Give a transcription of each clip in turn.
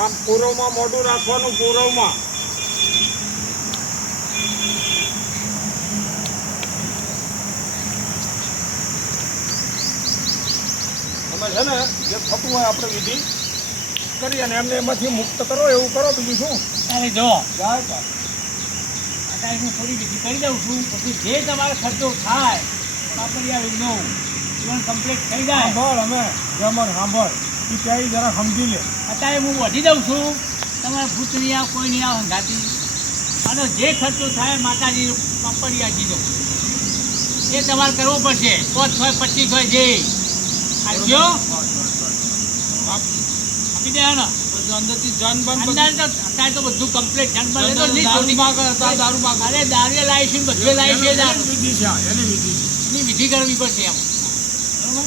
આમ પૂરવમાં મોઢું રાખવાનું, પૂરવમાં. તમે છે ને જે થતું હોય આપણે વિધિ કરી અને એમને એમાંથી મુક્ત કરો, એવું કરો. બીજું શું? અરે જો જાય અત્યારે હું થોડી વિધિ કરી દઉં છું, પછી જે તમારો ખર્ચો થાય કાપડિયા વિધનો જીવન કમ્પ્લીટ થઈ જાય. સાંભળ, અમે જમણ સાંભળ, તું ક્યાંય જરા સમજી લે. અત્યારે હું વધી દઉં છું, તમારે ભૂત નહીં આવે, કોઈ નહીં આવે હંગાતી. અને જે ખર્ચો થાય માતાજી કાપડિયા દો એ તમારે કરવો પડશે. 5 હોય 25 હોય જે આવજો આપી દે ને. અંદરથી જાન બંધ અત્યારે તો બધું કમ્પ્લીટ જાન બંધ દારૂ માગ અરે દારૂ લાવીશું, બધું લાવીશું. વિધિ છે એની વિધિ. એની વિધિ કરવી પડશે એમ. બરોબર.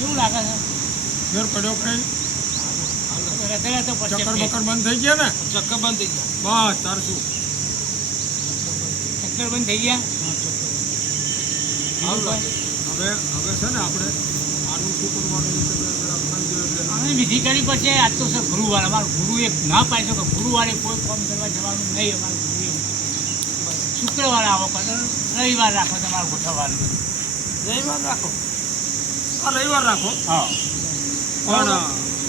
કેવું લાગે છે? ફેર પડ્યો કઈ? તો ચક્કર બક્કર બંધ થઈ ગયા ને? ચક્કર બંધ થઈ ગયા. બસ તાર શું? ચક્કર બંધ થઈ ગયા. હવે છે ને આપણે આનું શું કરવાનું છે જરા સમજો એટલે. અમે વિધિ કરી પછી આજ તો સર ગુરુવાર અમારું ગુરુ એક ના પાડશો કે ગુરુવારે કોઈ કામ કરવા જવાનું નહીં. અમારું ગુરુ એવું શુક્રવારે આવો કરો, રવિવાર રાખો તમારું ગોઠવવાનું. રવિવાર રાખો. આ રવિવાર રાખો. હા પણ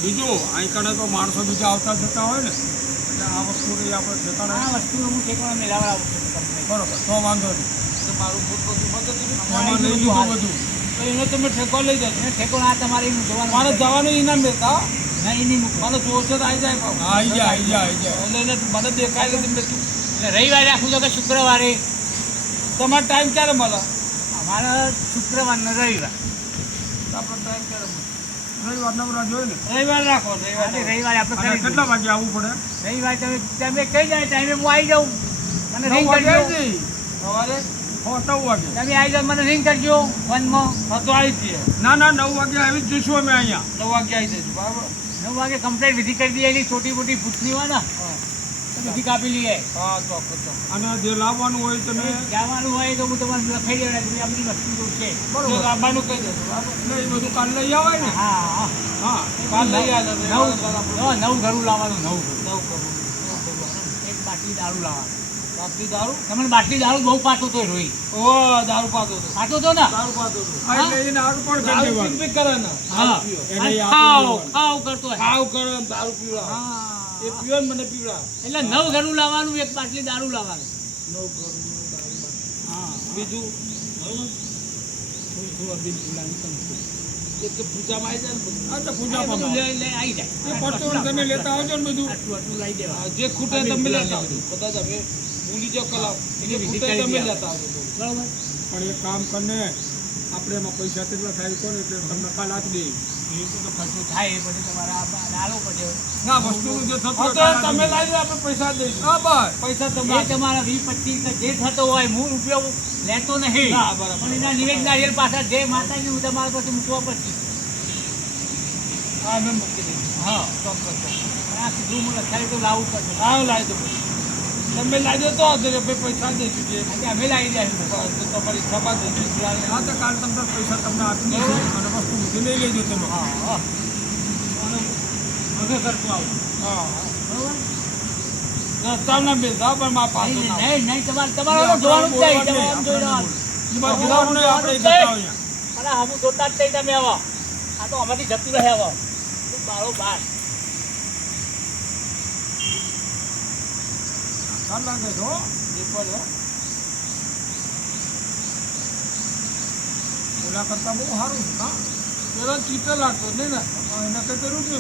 બીજું અહીં કણે તો માણસો બીજા આવતા જતા હોય ને, એટલે આ વસ્તુ આપણે ઠેકાણે. આ વસ્તુનો હું ઠેકાણો મેળવડાવું છું તમને. બરોબર, તો વાંધો નહીં. તો મારું ફૂટ બધું મદદ એમાં લઈ લીધું બધું. તો એનો તમે ઠેકો લઈ જજો. એને ઠેકાણો આ તમારે એનું જોવાનું. મારે જવાનું ઇનામ દેતા. ના એની મૂકો. મને જોશે તો આવી જાય પાછું. આવી જાય એટલે એટલે મને દેખાય નથી મેં તું. એટલે રવિવારે રાખું છો કે શુક્રવારે? તમારો ટાઈમ ક્યારે મળે? અમારા શુક્રવાર ને રવિવાર. આપણો ટાઈમ ક્યારે મળે? રવિવાર નવરા જોઈએ ને. રવિવાર રાખો. રવિવારે આપણે અને કરી કેટલા વાગે આવવું પડે? રવિવારે તમે કહી જાય ટાઈમે હું આવી જાઉં. મને 9 રિંગ વાગે કરજો. આવી જઈ. સવારે 9 વાગે. તમે આવી જાઓ, મને રિંગ કરજો ફોનમાં. હા તો આવી જઈએ. ના 9 વાગે આવી જ જઈશું અમે અહીંયા. 9 વાગે આવી જઈશું. બરાબર. 9 વાગે કમ્પ્લીટ વિધિ કરી દઈએ. એની છોટી મોટી ભૂતની હોય ને તો બધી કાપી લઈએ. હા ચોક્કસ. અને જે લાવવાનું હોય તમે જવાનું હોય તો હું તમારે લખાઈ દેવાય. તમે આપણી વસ્તુ છે. બરોબર. લાવવાનું કહી દેજો. બરાબર. એટલે એ બધું કાલ લઈ આવાય ને. હા હા. હા કાલ લઈ આવ્યા. નવ ઘરું લાવવાનું. નવ કરું. એક બાટલી દારૂ લાવવાનું. બાટલી દારૂ. તમને બાટલી દારૂ બહુ પાતો તો રોઈ ઓ દારૂ પાતો હતો. પાતો તો ને. દારૂ પાતો હતો. હા, એટલે એને આગળ પણ કરી દારૂ દેવાનું. પીને કરે ને. હા દારૂ પીવે. એને અને આપી ખાવ દેવાનું. ખાવ કરતો હોય. ખાવ કરે ને દારૂ પીવડા. હા. એ પીવે ને મને પીવડા. એટલે 9 ઘરું લાવવાનું, એક બાટલી દારૂ લાવવાનું. નવ કરોડ દારૂ. હા બીજું બરોબર. થોડું બિલ બોલાવી તમે એક તો પૂજામાં આવી જાય ને બધું. હા તો પૂજા બધું પામો. લઈ આવી જાય. એ પરચુરણ તમે લેતા આવજો ને બધું. આટલું લઈ દેવા. હા, જે ખૂટે તમે લેતા આવજો. કદાચ હવે ભૂલી જાઓ કલાક. જે ખૂટે તમે લેતા આવજો. બરોબર. પણ એક કામ કરીને આપણે એમાં પૈસા કેટલા થાય કોને એટલે તમને કાલ આપી દઈએ. એ તો ખર્ચો થાય એ પછી તમારા ડાલો પડે. ના વસ્તુનું જે થતું હા હોય તો કાલ તમે આપી લાવી દો, આપણે પૈસા દઈશું. દઈએ. હા બસ. પૈસા એ તમે તમારા 20-25 જે થતો હોય હું રૂપિયો લેતો નહીં. ના, બરાબર. પણ એના નિવેદ નારિયેળ પાછા જે માતાજી હું તમારા પાસે મૂકવા પડશે. હા મેં મૂકી દઈશું. હા ચોક્કસ ચોક્કસ. પણ આ સીધું હું લખાયું તો લાવવું પડશે. હા લાવી દો પછી. તમે લાવી દો તો આપણે પૈસા દઈશું. જે આજે અમે લાવી દઈશું. તો તમારી સભા દઈશું. હા તો કાલ તમને પૈસા તમને આપી દઈશું અને વસ્તુ બધી લઈ લેજો તમે. હા હા. અને હવે કરતું આવું. હા બરોબર. તમને બેસા પણ મારા પાસે નહીં ના નહીં નહીં તમારે જોવાનું જ નહીં. તમારે આમ જોઈ લેવાનું. એમાં જોવાનું નહીં, આપણે જતા હોઈએ. અરે હમું જોતા જ નહીં તમે આવો. આ તો અમારી જતું રહે આવો. બારો બાર. સારું લાગે છે હો. એકવાર હો. ઓલા કરતાં બહુ સારું છે. હા પેલો ચીટર લાગતો નહીં ને. એના કરતાં રૂપિયો